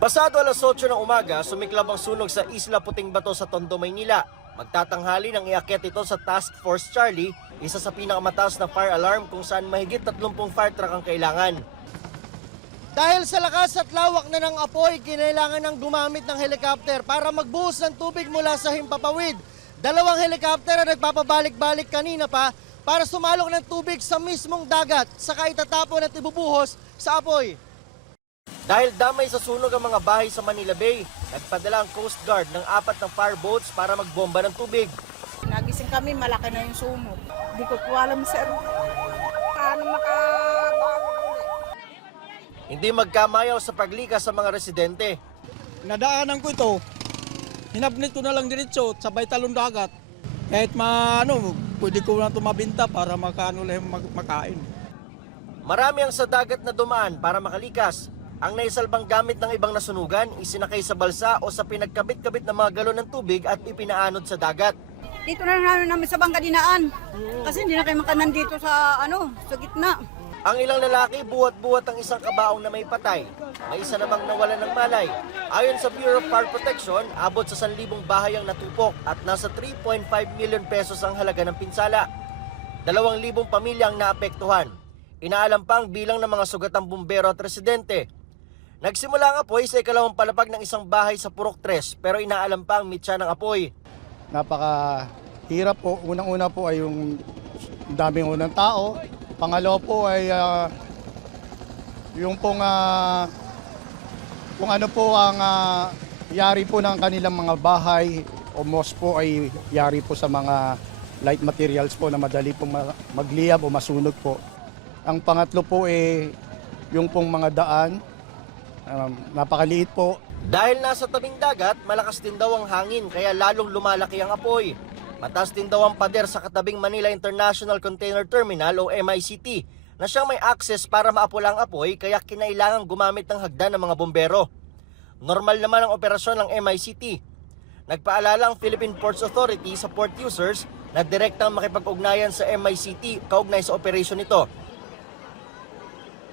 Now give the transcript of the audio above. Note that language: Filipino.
Pasado alas 8 ng umaga, sumiklab ang sunog sa Isla Puting Bato sa Tondo, Maynila. Magtatanghali nang iakyat ito sa Task Force Charlie, isa sa pinakamataas na fire alarm kung saan mahigit 30 fire truck ang kailangan. Dahil sa lakas at lawak na ng apoy, kinailangan ng gumamit ng helicopter para magbuhos ng tubig mula sa himpapawid. 2 helicopter ang nagpapabalik-balik kanina pa para sumalok ng tubig sa mismong dagat, saka itatapon at ibubuhos sa apoy. Dahil damay sa sunog ang mga bahay sa Manila Bay, nagpadala ang Coast Guard ng 4 ng fireboats para magbomba ng tubig. Nagising kami, malaki na yung sunog. Hindi ko po alam, sir. Paano makabago ulit? Hindi magkamayaw sa paglikas sa mga residente. Nadaanan ko ito, hinabnit ko na lang diretso, sabay talong dagat. Kahit pwede ko na ito mabinta para makain. Marami ang sa dagat na dumaan para makalikas. Ang naisalbang gamit ng ibang nasunugan, isinakay sa balsa o sa pinagkabit-kabit ng mga galon ng tubig at ipinaanod sa dagat. Dito na namin sa bangka dinaan. Kasi hindi na kayo makanan dito sa gitna. Ang ilang lalaki buhat-buhat ang isang kabaong na may patay. May isa namang nawalan ng malay. Ayon sa Bureau of Fire Protection, abot sa 1,000 bahay ang natupok at nasa 3.5 million pesos ang halaga ng pinsala. 2,000 pamilya ang naapektuhan. Inaalam pa ang bilang ng mga sugatang bumbero at residente. Nagsimula ang apoy sa ikalawang palapag ng isang bahay sa Purok 3 pero inaalam pa ang mitya ng apoy. Napakahirap po. Unang-una po ay yung daming unang tao. Pangalawa po ay yung pong kung ano po ang yari po ng kanilang mga bahay o most po ay yari po sa mga light materials po na madali pong magliyab o masunog po. Ang pangatlo po ay yung pong mga daan, napakaliit po. Dahil nasa tabing dagat, malakas din daw ang hangin kaya lalong lumalaki ang apoy. Mataas din daw ang pader sa katabing Manila International Container Terminal o MICT na siyang may access para maapula ang apoy kaya kinailangang gumamit ng hagdan ng mga bombero. Normal naman ang operasyon ng MICT. Nagpaalala ang Philippine Ports Authority sa port users na direktang makipag-ugnayan sa MICT kaugnay sa operasyon nito